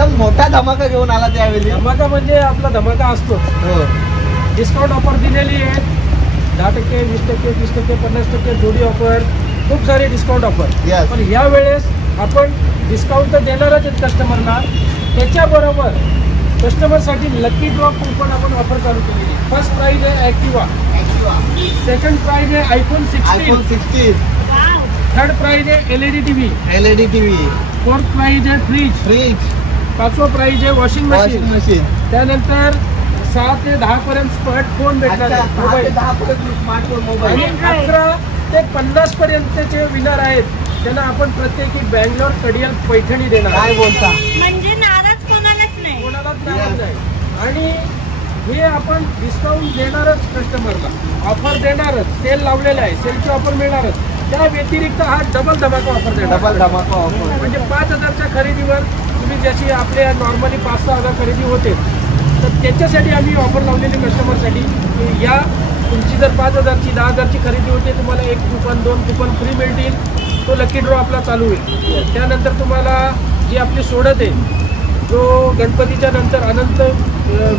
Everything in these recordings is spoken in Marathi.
एकदम मोठा धमाका घेऊन आला त्यावेळी. धमाका म्हणजे आपला धमाका असतो. हो. डिस्काउंट ऑफर दिलेली आहे 10%, 20%, 30%, 50% जोडी ऑफर, खूप सारे डिस्काउंट ऑफर. पण या वेळेस आपण डिस्काउंट तर देणारच आहेत कस्टमरला, त्याच्याबरोबर कस्टमरसाठी लकी ड्रॉ कुपन आपण ऑफर चालू केलेली. फर्स्ट प्राइज आहे ऍक्टिवा, सेकंड प्राइज आहे आयफोन 16, थर्ड प्राइज आहे LED टीव्ही, फोर्थ प्राइज आहे फ्रीज, पाचवा प्राइज आहे वॉशिंग मशीन. त्यानंतर 6 ते 10 पर्यंत स्मार्टफोन भेटणार आहे, आणि 11 ते 50 पर्यंतचे विनर आहेत त्यांना आपण प्रत्येकी बँगलोर कडियल पैठणी देणार. काय बोलता, म्हणजे नाराज कोणालाच नाही. आणि हे आपण डिस्काउंट देणारच कस्टमरला, ऑफर देणारच, सेल लावलेला आहे, सेलची ऑफर मिळणारच. त्या व्यतिरिक्त हा डबल धमाका ऑफर देणार. म्हणजे 5,000च्या खरेदीवर तुम्ही जशी आपल्या नॉर्मली 5-6 हजार खरेदी होते, तर त्याच्यासाठी आम्ही ऑफर लावलेली कस्टमरसाठी. या तुमची जर 5,000ची 10,000ची खरेदी होते, तुम्हाला 1 कुपन 2 कुपन फ्री मिळतील. तो लकी ड्रॉ आपला चालू होईल. त्यानंतर तुम्हाला जी आपली सोडत आहे, जो गणपतीच्या नंतर अनंत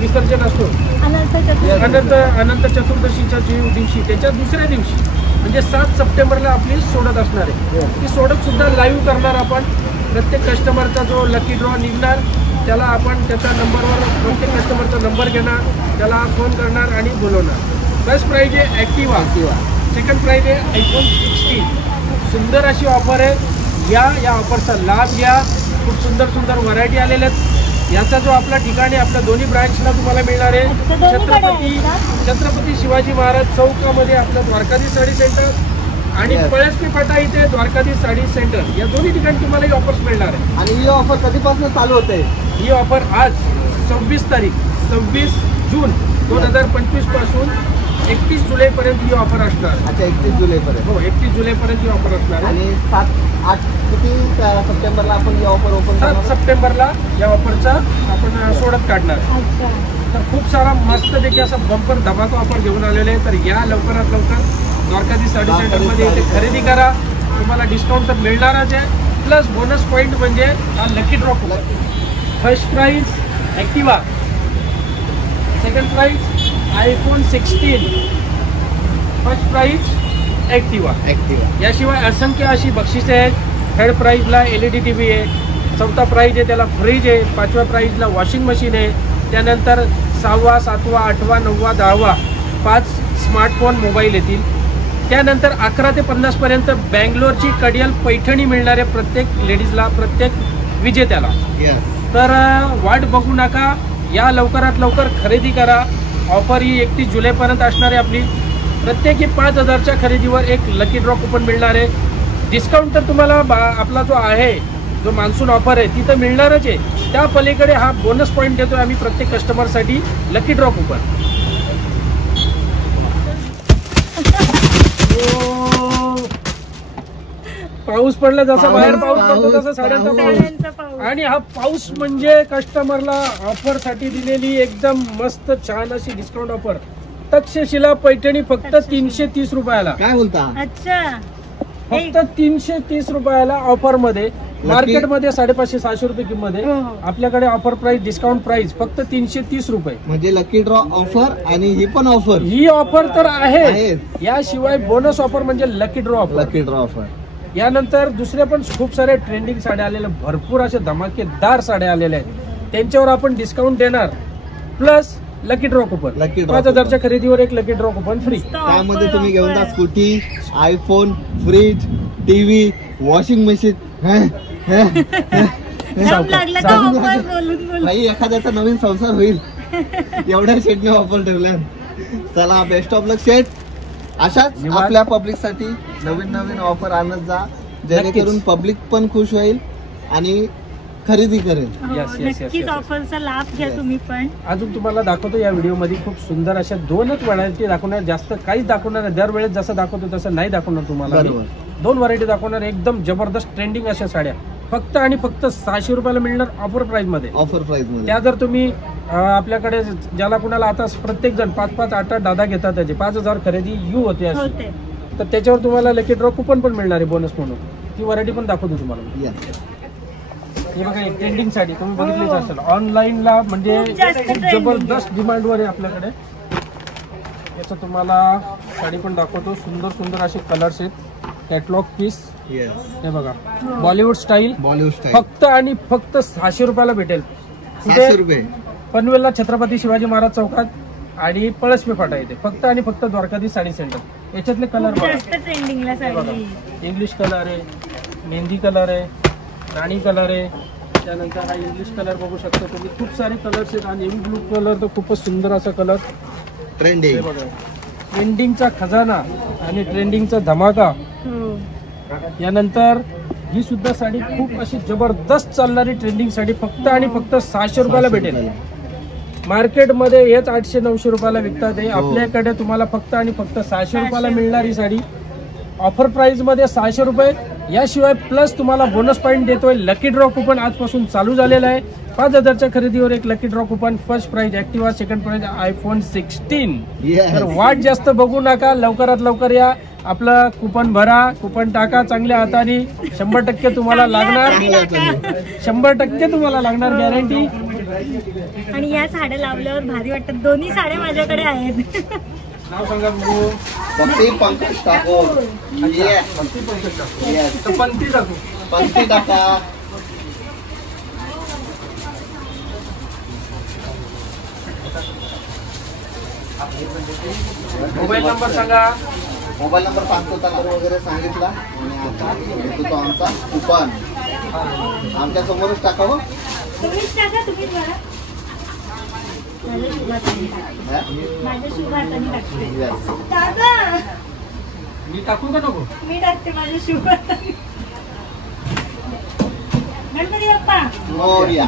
विसर्जन असतो, अनंत चतुर्दशीच्या दिवशी, त्याच्या दुसऱ्या दिवशी म्हणजे 7 सप्टेंबरला आपली सोडत असणार आहे. ती सोडत सुद्धा लाईव्ह करणार आपण. प्रत्येक कस्टमरचा जो लकी ड्रॉ निघणार त्याला आपण त्याच्या नंबरवर, प्रत्येक कस्टमरचा नंबर घेणार, त्याला फोन करणार आणि बोलवणार. फर्स्ट प्राइज आहे ऍक्टिवा, सेकंड प्राइज आहे आयफोन 16. सुंदर अशी ऑफर आहे. या ऑफरचा लाभ घ्या. खूप सुंदर व्हरायटी आलेल्या आहेत. याचा जो आपला ठिकाणी आपल्या दोन्ही ब्रांचला तुम्हाला मिळणार आहे. छत्रपती शिवाजी महाराज चौकामध्ये आपलं द्वारकाधीश साडी सेंटर आणि पळसपी फाटा इथे द्वारकाधीश साडी सेंटर, या दोन्ही ठिकाणी तुम्हाला ही ऑफर्स मिळणार आहे. आणि ही ऑफर कधीपासून चालू होते? ही ऑफर आज 26 जून 2025 पासून 31 जुलैपर्यंत ही ऑफर असणार. अच्छा, 31 जुलैपर्यंत. हो, 31 जुलैपर्यंत ही ऑफर असणार. आणि 7-8 सप्टेंबरला आपण ही ऑफर ओपन 7 सप्टेंबरला या ऑफरचा आपण सोडत काढणार. तर खूप सारा मस्तपैकी असा बंपर धमाका ऑफर घेऊन आलेले आहे. तर या लवकरात लवकर द्वारकाधीश साडी सेंटरमध्ये इथे खरेदी करा. तुम्हाला डिस्काउंट तर मिळणारच आहे, प्लस बोनस पॉईंट म्हणजे हा lucky draw. First prize Activa, second prize iPhone 16, first prize Activa. याशिवाय असंख्य अशी बक्षिसे आहेत. थर्ड प्राइजला LED टीव्ही आहे, चौथा प्राइज आहे त्याला फ्रीज आहे, पाचव्या प्राइजला वॉशिंग मशीन आहे. त्यानंतर 6वा, 7वा, 8वा, 9वा, 10वा 5 स्मार्टफोन मोबाईल येतील. त्यानंतर 11 ते 50 पर्यंत बँगलोरची कडियल पैठणी मिळणार आहे प्रत्येक लेडीजला, प्रत्येक विजेत्याला. तर वाट बघू नका, या लवकरात लवकर खरेदी करा. ऑफर ही 31 जुलैपर्यंत असणार आहे आपली. प्रत्येकी 5,000च्या खरेदीवर एक लकी ड्रॉ कुपन मिळणार आहे. डिस्काउंट तर तुम्हाला आपला जो आहे, जो मान्सून ऑफर आहे ती तर मिळणारच आहे. त्या पलीकडे हा बोनस पॉईंट देतोय आम्ही प्रत्येक कस्टमरसाठी, लकी ड्रॉ कुपन. पाऊस पडला जसा बाहेर पाऊस पडतो तसा साड्यांचा पाऊस. आणि हा पाऊस म्हणजे कस्टमरला ऑफर साठी दिलेली एकदम मस्त छान अशी डिस्काउंट ऑफर. तक्षशिला पैठणी फक्त 330 रुपयाला. काय बोलता? अच्छा, फक्त 330 रुपयाला ऑफर मध्ये. मार्केटमध्ये 550-600 रुपये किंमत आहे. आपल्याकडे ऑफर प्राइस, डिस्काउंट प्राइस फक्त 330 रुपये. म्हणजे लकी ड्रॉ ऑफर आणि ही पण ऑफर. ही ऑफर तर आहे, याशिवाय बोनस ऑफर म्हणजे लकी ड्रॉ ऑफर. यानंतर दुसरे पण खूप सारे ट्रेंडिंग साड्या आलेल्या, भरपूर असे धमाकेदार साड्या आलेल्या आहेत. त्यांच्यावर आपण डिस्काउंट देणार, प्लस लकी ड्रॉ कुपन. 5,000च्या खरेदीवर एक लकी ड्रॉ कुपन फ्री. त्यामध्ये तुम्ही घेऊन जा scooty, iPhone, fridge, TV, washing machine. नाही, एखाद्याचा नवीन संसार होईल एवढ्या शेटने ऑफर ठेवल्या. चला, बेस्ट ऑफ लक शेट. अशाच आपल्या पब्लिक साठी नवीन ऑफर आणत जा, जेणेकरून पब्लिक पण खुश होईल आणि खरेदी करेल. नक्कीच ऑफरचा लाभ घ्या तुम्ही पण. अजून तुम्हाला दाखवतो या व्हिडिओ मध्ये खूप सुंदर अशा 2च व्हरायटी दाखवणार, जास्त काहीच दाखवणार नाही. दरवेळेस जसं दाखवतो तसं नाही दाखवणार तुम्हाला. 2 व्हरायटी दाखवणार, एकदम जबरदस्त ट्रेंडिंग अशा साड्या फक्त आणि फक्त 600 रुपयाला मिळणार ऑफर प्राइस मध्ये. त्या जर तुम्ही आपल्याकडे ज्याला कुणाला आता प्रत्येक जण 5-5, 8-8, 10 घेतात, त्याचे 5,000 खरेदी होते अशी, तर त्याच्यावर तुम्हाला लकी ड्रॉ कुपन पण मिळणार आहे बोनस म्हणून. ती व्हरायटी पण दाखवतो तुम्हाला. हे बघा एक ट्रेंडिंग साडी तुम्ही बघितलीच असेल ऑनलाईनला, म्हणजे खूप जास्त खूप trending. जबरदस्त डिमांडवर आहे आपल्याकडे. याचं तुम्हाला साडी पण दाखवतो. सुंदर सुंदर असे कलर्स आहेत. कॅटलॉग पीस हे बघा, बॉलिवूड स्टाईल, बॉलिवूड स्टाईल. फक्त आणि फक्त 600 रुपयाला भेटेल. 600 रुपये. पनवेलला छत्रपती शिवाजी महाराज चौकात आणि पळसपे फाटा येते. फक्त आणि फक्त द्वारकाधीश साडी सेंटर. याच्यातले कलर खूप बघा, जास्त ट्रेंडिंगला हे बघा, साडी. इंग्लिश कलर आहे, मेहंदी कलर आहे, राणी कलर आहे, त्यानंतर हा इंग्लिश कलर बघू शकता तुम्ही. खूप सारे कलर्स आहेत. आणि नेव्ही ब्लू कलर तर खूपच सुंदर असा कलर. ट्रेंडिंग. हे बघा, ट्रेंडिंगचा खजाना आणि ट्रेंडिंगचा धमाका. हो. यानंतर ही सुद्धा साडी खूप अशी जबरदस्त चालणारी ट्रेंडिंग साडी फक्त आणि फक्त 600 रुपयाला भेटेल. मार्केटमध्ये हेच 800-900 रुपयाला विकतात. हे आपल्याकडे तुम्हाला फक्त आणि फक्त 600 रुपयाला मिळणारी साडी. ऑफर प्राइस मध्ये 600 रुपये. याशिवाय प्लस तुम्हाला बोनस पॉईंट देतोय. लकी ड्रॉ कुपन आजपासून चालू झालेला आहे. 5,000च्या खरेदीवर एक lucky draw coupon. First prize Activa, second prize iPhone 16. तर वाट जास्त बघू नका, लवकरात लवकर या. आपलं कुपन भरा, कुपन टाका चांगल्या हाताने. 100% तुम्हाला लागणार, 100% तुम्हाला लागणार, गॅरंटी. आणि या साड्या लावल्यावर भारी वाटतात. दोन्ही साड्या माझ्याकडे आहेत. नाव सांगा बघू. फक्त पंकज ठाकूर. तर पंथी दाखवू. पंक्ती टाका. मोबाईल नंबर सांगा. मोबाईल नंबर सांगतो त्याला वगैरे सांगितला. आणि आता येतो तो आमचा कुपन. आमच्या समोरच टाका हो. तुम्हीच टाका, तुम्हीच बघा. माझ्या शुभ हाताने टाकते. हा? माझ्या शुभ हाताने टाकते. Yes. दादा, मी टाकू का नको? मी टाकते माझ्या शुभ हाताने. गणपती बाप्पा. मोरया.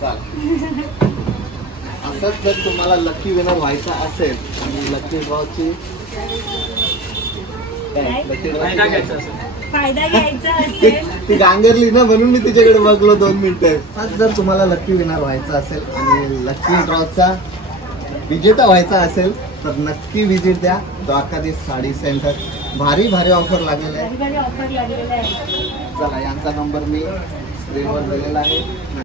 चालेल. असंच जर तुम्हाला लकी विनर व्हायचं असेल आणि लकी ड्रॉची फायदा घ्यायचा असेल. फायदा घ्यायचा असेल. ती गांगरली ना, म्हणून मी तिच्याकडे बघलो 2 मिनिटं. जर तुम्हाला लकी विनर व्हायचं असेल आणि लकी ड्रॉचा विजेता व्हायचा असेल तर नक्की विजिट द्या द्वारकाधीश साडी सेंटर. भारी भारी ऑफर लागलेले आहे. भारी भारी ऑफर लागलेला आहे. चला, यांचा नंबर मी स्क्रीनवर दिलेला आहे.